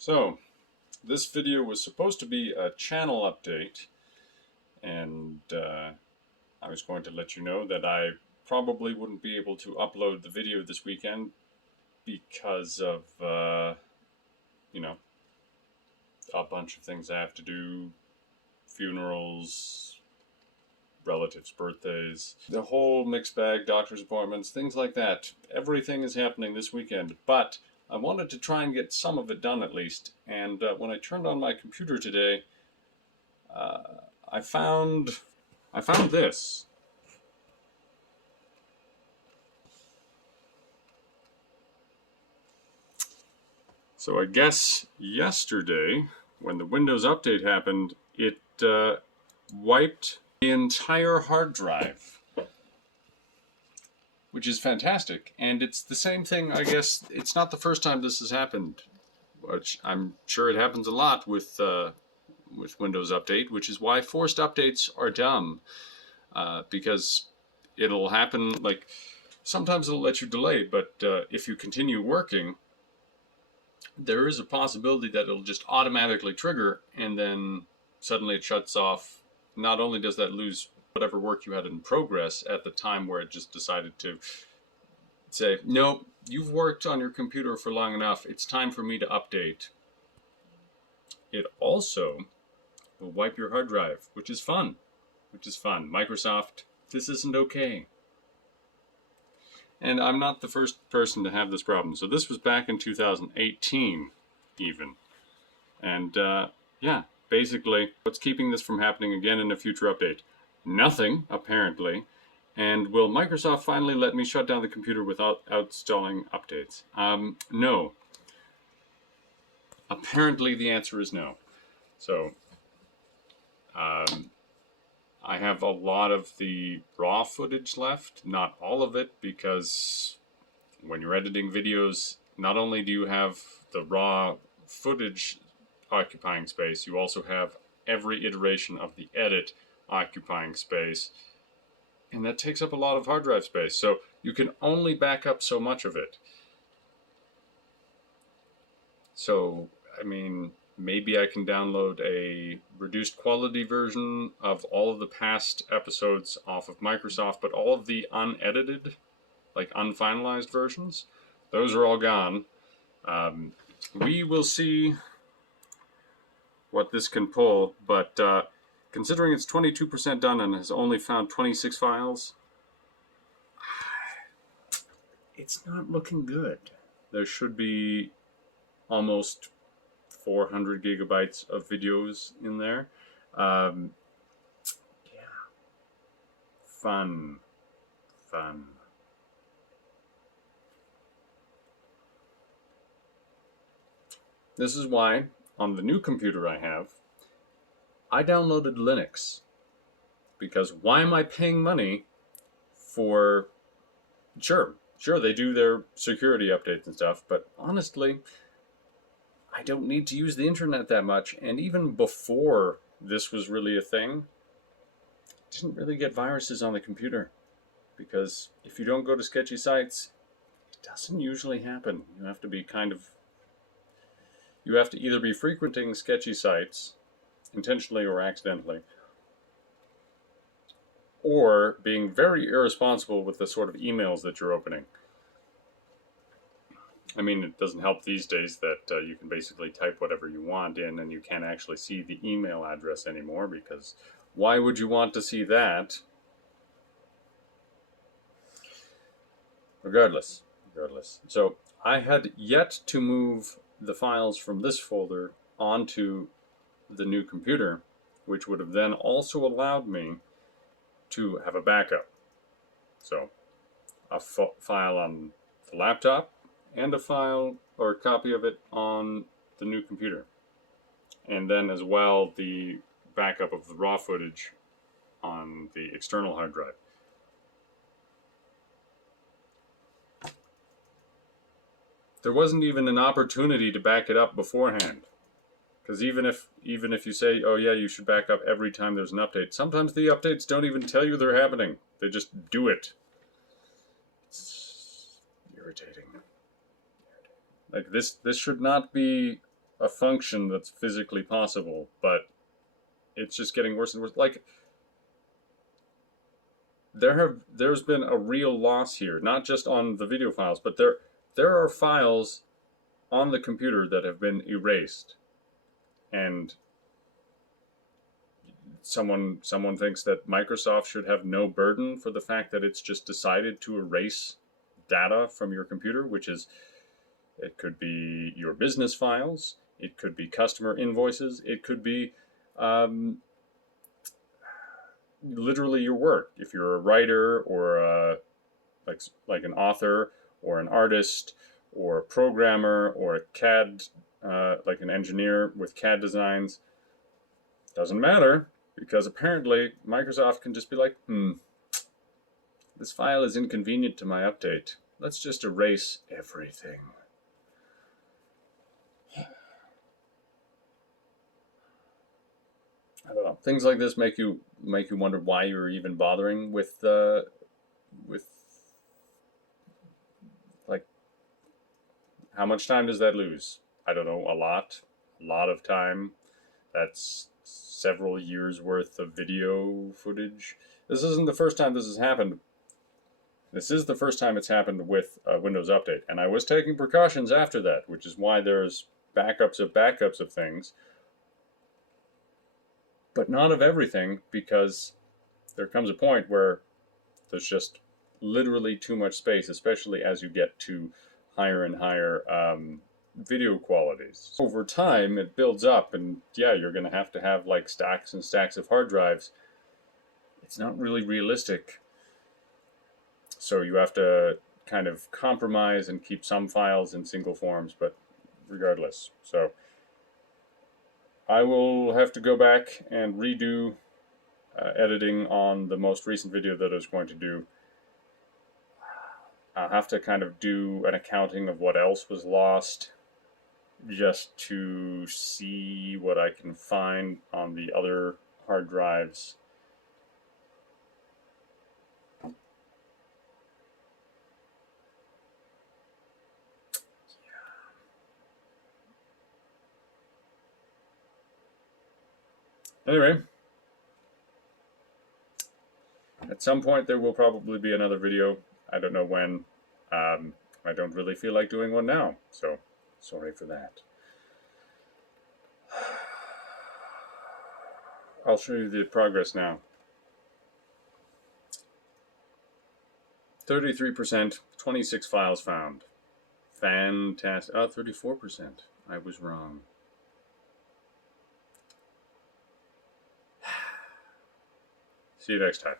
So, this video was supposed to be a channel update, and I was going to let you know that I probably wouldn't be able to upload the video this weekend because of, you know, a bunch of things I have to do, funerals, relatives' birthdays, the whole mixed bag, doctor's appointments, things like that. Everything is happening this weekend, but I wanted to try and get some of it done at least, and when I turned on my computer today, I found this. So I guess yesterday, when the Windows update happened, it wiped the entire hard drive, which is fantastic. And it's the same thing, I guess, it's not the first time this has happened, which I'm sure it happens a lot with Windows Update, which is why forced updates are dumb, because it'll happen, like, sometimes it'll let you delay, but if you continue working, there is a possibility that it'll just automatically trigger, and then suddenly it shuts off. Not only does that lose whatever work you had in progress at the time where it just decided to say, nope, you've worked on your computer for long enough, it's time for me to update. It also will wipe your hard drive, which is fun. Microsoft, this isn't okay. And I'm not the first person to have this problem. So this was back in 2018, even. And yeah, basically, what's keeping this from happening again in a future update? Nothing, apparently. And will Microsoft finally let me shut down the computer without installing updates? No. Apparently the answer is no. So, I have a lot of the raw footage left, not all of it, because when you're editing videos, not only do you have the raw footage occupying space, you also have every iteration of the edit occupying space, and that takes up a lot of hard drive space, so you can only back up so much of it. So, I mean, maybe I can download a reduced quality version of all of the past episodes off of Microsoft, but all of the unedited, like unfinalized versions, those are all gone. We will see what this can pull, but considering it's 22% done and has only found 26 files, it's not looking good. There should be almost 400 gigabytes of videos in there. Yeah. Fun. This is why, on the new computer I have, I downloaded Linux. Because why am I paying money for... Sure, they do their security updates and stuff, but honestly, I don't need to use the internet that much, and even before this was really a thing, I didn't really get viruses on the computer, because if you don't go to sketchy sites, it doesn't usually happen. You have to be you have to either be frequenting sketchy sites, intentionally or accidentally, or being very irresponsible with the sort of emails that you're opening. I mean, it doesn't help these days that you can basically type whatever you want in and you can't actually see the email address anymore, because why would you want to see that? Regardless. So I had yet to move the files from this folder onto the new computer, which would have then also allowed me to have a backup. So a file on the laptop, and a file or a copy of it on the new computer. And then as well the backup of the raw footage on the external hard drive. There wasn't even an opportunity to back it up beforehand. Because even if you say, oh yeah, you should back up every time there's an update, sometimes the updates don't even tell you they're happening. They just do it. It's irritating. Like this should not be a function that's physically possible, but it's just getting worse and worse. Like, there's been a real loss here, not just on the video files, but there are files on the computer that have been erased, and someone thinks that Microsoft should have no burden for the fact that it's just decided to erase data from your computer, which is, it could be your business files, it could be customer invoices, it could be literally your work. If you're a writer or like an author or an artist or a programmer or a CAD, like an engineer with CAD designs, doesn't matter, because apparently Microsoft can just be like, this file is inconvenient to my update. Let's just erase everything. I don't know. Things like this make you wonder why you're even bothering with like, how much time does that lose? I don't know, a lot of time. That's several years worth of video footage. This isn't the first time this has happened. This is the first time it's happened with a Windows Update, and I was taking precautions after that, which is why there's backups of things, but not of everything, because there comes a point where there's just literally too much space, especially as you get to higher and higher video qualities. Over time, it builds up, and yeah, you're going to have like stacks and stacks of hard drives. It's not really realistic. So you have to kind of compromise and keep some files in single forms, but regardless. So I will have to go back and redo editing on the most recent video that I was going to do. I'll have to kind of do an accounting of what else was lost, just to see what I can find on the other hard drives. Anyway, at some point there will probably be another video. I don't know when. I don't really feel like doing one now, so sorry for that. I'll show you the progress now. 33%, 26 files found. Fantastic. Oh, 34%. I was wrong. See you next time.